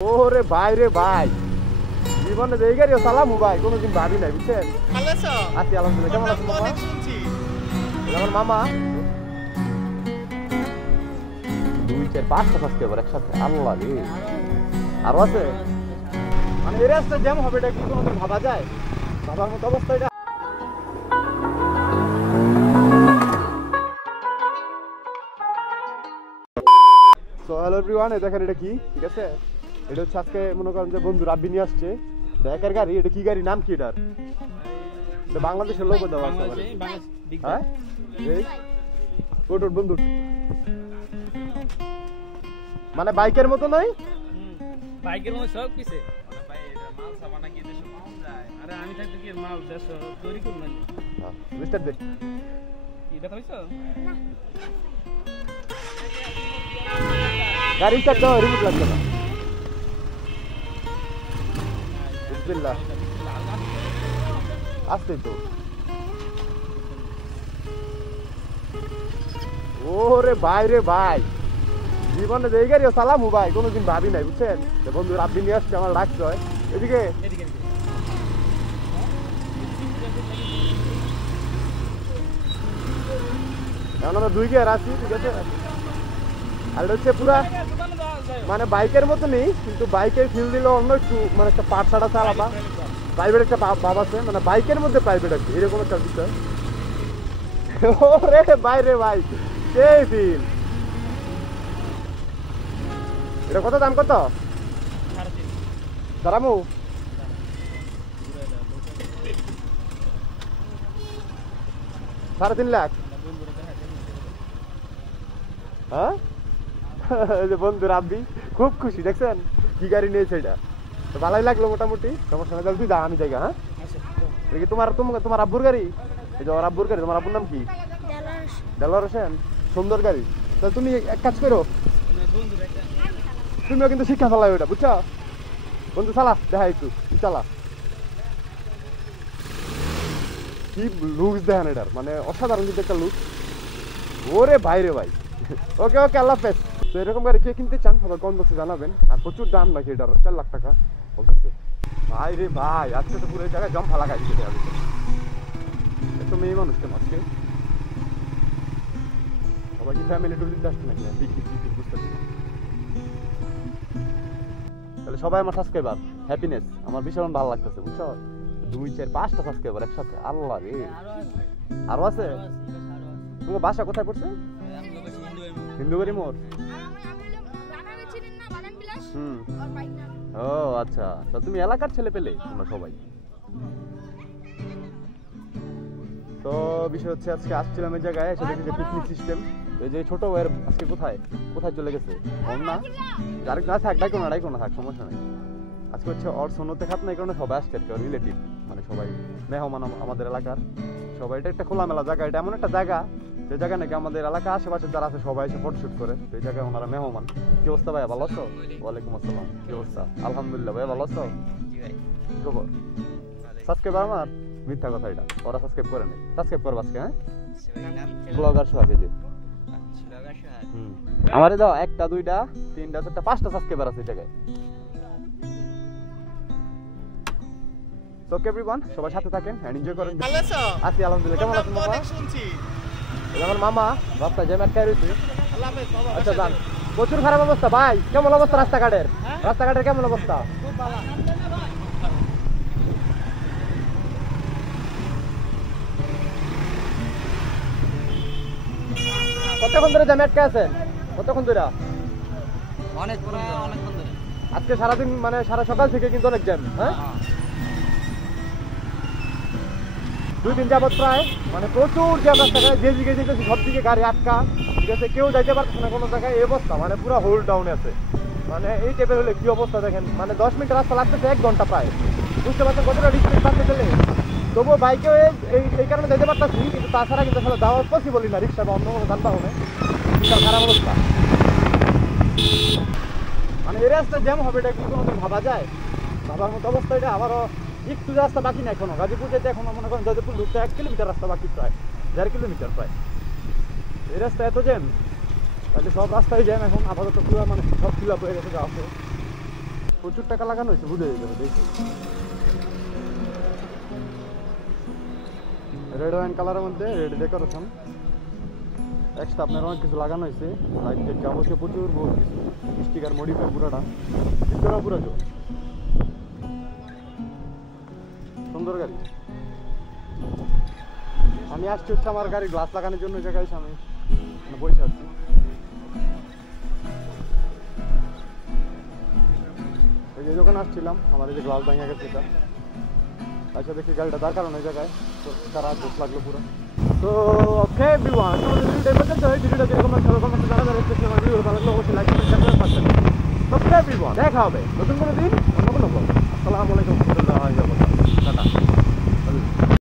ওরে ভাই রে ভাই, জীবনে এই গাড়ি চালামু ভাই, কোনোদিন ভাবি নাই বুঝছেন। ভালো আছো? আছি আলহামদুলিল্লাহ। কেমন আছেন মামা? অনেক শুনছি। আমার মামা 2 4 5টা সাবস্ক্রাইবার একসাথে, আল্লাহ রে। আরো আছে মানে এই রাস্তা জ্যাম হবে, এটা কি কোনোদিন ভাবা যায়? ভাবার মতো অবস্থা এটা। সো হ্যালো এভরিওয়ান, এই দেখেন এটা কি, ঠিক আছে? এটা হচ্ছে আজকে মনে করেন যে বন্ধু রাব্বি নিয়ে আসছে একের গাড়ি। এটা কি গাড়ি, নাম কি এটার? এটা বাংলাদেশের লোগো দেওয়া আছে। হ্যাঁ এই ওটোর বন্ধু মানে বাইকের মতো নয়, বাইকের মধ্যে সব কিছু মানে ভাই এটা মাল সাবানা কি দেশে পাওয়া যায়? আরে আমি থাকতে কি মাল দেশ তৈরি করব না? মিস্টার দে কি দেখা হইছো না? গাড়ি স্টার্ট দাও, রিমোট লাগবে না। বিসমিল্লাহ, আসতে তো। ওরে ভাই রে ভাই, জীবনে এই গাড়ি চালামু ভাই, কোনোদিন ভাবি নাই বুঝছেন। বন্ধু রাব্বি নিয়ে আসছে, আমার রাখতে হয়। এদিকে এখন আমরা 2 গিয়ার আছি, ঠিক আছে? আর এটা হচ্ছে পুরা মানে বাইকের মতো নেই, কিন্তু বাইকের ফিল দিলে অন্য একটু মানে একটা পাট ছাড়া আছে আলাদা। প্রাইভেট একটা ভাব আছে, মানে বাইকের মধ্যে প্রাইভেট আছে, এরকম একটা বিষয়। ওরে ভাই রে ভাই, সেই ফিল। এটা কত দাম, কত দাঁড়ামু? $3.5 লাখ। হ্যাঁ বন্ধু রাব্বি খুব খুশি, দেখছেন কি গাড়ি নিয়েছে এটা। তো ভালোই লাগলো মোটামুটি, সমস্যা নেই। তুই দা আমি জায়গা। হ্যাঁ এটা কি তোমার আব্বুর গাড়ি? এই যে ওর আব্বুর গাড়ি। তোমার আব্বুর নাম কি? দেলোয়ার হোসেন। সুন্দর গাড়ি। তো তুমি এক কাজ করো, তুমিও কিন্তু শিক্ষা চালাও এটা, বুঝছো বন্ধু? চালা দেখা একটু চালা, কি লুকস দেখেন এটার, মানে অসাধারণ কিন্তু একটা লুক। ওরে ভাই রে ভাই, ওকে ওকে, আল্লাহ হাফেজ। তো এরকম গাড়ি কে কিনতে চান সবাই কমেন্ট বক্সে জানাবেন। আর প্রচুর দাম নাকি এটার, 4 লাখ টাকা বলতেছে। ভাই রে ভাই, আজকে তো পুরো জায়গায় জম্পা লাগাই দিতে হবে। এত মেয়ে মানুষ কেন আজকে? সবাই কি ফ্যামিলি টুলিতে আসছে নাকি? বুঝতেছি না। তাহলে সবাই আমার সাবস্ক্রাইবার, হ্যাপিনেস। আমার ভীষণ ভালো লাগতেছে বুঝছো। 2 4 5টা সাবস্ক্রাইবার একসাথে, আল্লাহ রে। আরো আছে? তোমার বাসা কোথায় পড়ছে? হিন্দুবাড়ি মোড়। ও আচ্ছা, তা তুমি এলাকার ছেলে পেলে তোমরা সবাই। তো বিষয় হচ্ছে আজকে আসছিলাম এই জায়গায়, এসে দেখি যে পিকনিক সিস্টেম। এই যে ছোট ভাইয়ের আজকে কোথায় চলে গেছে না? যার না থাক, ডাইকো না থাক, সমস্যা নেই। আজকে হচ্ছে ওর সোনোতে খাত না, এই কারণে সবাই আসছে আর কি, রিলেটিভ মানে সবাই মেহমান আমাদের এলাকার সবাই। এটা একটা খোলামেলা জায়গা, এটা এমন একটা জায়গা যে জায়গা নাকি আমাদের এলাকা আশেপাশে যারা আছে সবাই এসে ফটোশুট করে। তো এই জায়গায় ওনারা মেহমান। কি অবস্থা ভাইয়া, ভালো আছো? ওয়ালাইকুম আসসালাম, কি অবস্থা? আলহামদুলিল্লাহ ভাইয়া, ভালো আছো? কি খবর? সাবস্ক্রাইবার আমার মিথ্যা কথা, এটা ওরা সাবস্ক্রাইব করে নেই। সাবস্ক্রাইব করবো আজকে। হ্যাঁ ব্লগার সোহাগ, এই যে আমারে দাও 1টা 2টা 3টা 4টা 5টা সাবস্ক্রাইবার আছে এই জায়গায়। ওকে এভরিওয়ান, সবাই সাথে থাকেন এন্ড এনজয় করেন। ভালো আছো? আছি আলহামদুলিল্লাহ। কেমন আছেন মামা? অনেক শুনছি। আমার মামা রাস্তায় জ্যাম আটকায় রয়েছে। আল্লাহ হাফেজ বাবা। আচ্ছা যান। প্রচুর খারাপ অবস্থা ভাই। কেমন অবস্থা রাস্তাঘাটের? রাস্তাঘাটের কেমন অবস্থা? খুব ভালো। কতক্ষণ ধরে জ্যাম আটকায় আছেন? কতক্ষণ ধরে? অনেকক্ষণ ধরে। আজকে সারাদিন মানে সারা সকাল থেকে কিন্তু অনেক জ্যাম। হ্যাঁ 2 দিন যাবত প্রায় মানে প্রচুর জ্যাম রাস্তাঘাটে। যে দিকে যেতেছি সব দিকে গাড়ি আটকা, ঠিক আছে? কেউ যাইতে পারছে না কোনো জায়গায়, এই অবস্থা মানে পুরো হোল্ড ডাউনে আছে। মানে এই টাইপের হলে কি অবস্থা দেখেন, মানে 10 মিনিট রাস্তা লাগতেছে 1 ঘন্টা প্রায়। বুঝতে পারছেন কতটা রিস্ক পাচ্ছে গেলে? তবুও বাইকেও এই কারণে যেতে পারতেছি, কিন্তু তাছাড়া কিন্তু আসলে যাওয়া পসিবলই না রিক্সা বা অন্য কোনো যানবাহনে। বিশাল খারাপ অবস্থা। মানে এই রাস্তা জ্যাম হবে, এটা কি কোনোদিন ভাবা যায়? ভাবার মতো অবস্থা এটা। আবারও একটু রাস্তা বাকি না এখনো। গাজীপুর যেতে এখনো মনে করেন গাজীপুর ঢুকতে 1 কিলোমিটার রাস্তা বাকি, প্রায় 1.5 কিলোমিটার প্রায়। এই রাস্তা এত জ্যাম, তাহলে সব রাস্তায় জ্যাম এখন আপাতত পুরো মানে সব ফিল আপ হয়ে গেছে। প্রচুর টাকা লাগানো হয়েছে, বুঝে যাবে দেখে। রেড ওয়াইন কালারের মধ্যে রেড ডেকোরেশন, এক্সট্রা আপনার অনেক কিছু লাগানো হয়েছে, লাইট টেক যাবতীয় প্রচুর বহু কিছু, স্টিকার মডিফাই পুরোটা, ভিতরেও পুরো জোর, সুন্দর গাড়ি। আমি আসছি হচ্ছে আমার গাড়ি গ্লাস লাগানোর জন্য, জায়গায় আমি বসে আছি। এই যে যখন আসছিলাম আমার এই যে গ্লাস ভাঙা গেছে, এটা আচ্ছা দেখি গাড়িটা দাঁড় কারণ ওই জায়গায়, তো তারা দুঃখ লাগলো পুরো। তো ওকে এভরিওয়ান, আমাদের ভিডিওটা পর্যন্ত, এই ভিডিওটা যেরকম লাগছে ওরকম একটা জানা যাবে, আমার ভিডিও ভালো লাগলে অবশ্যই লাইক করবেন, শেয়ার করবেন, পাচ্ছেন। ওকে এভরিওয়ান, দেখা হবে নতুন কোনো দিন অন্য কোনো। আসসালামু আলাইকুম।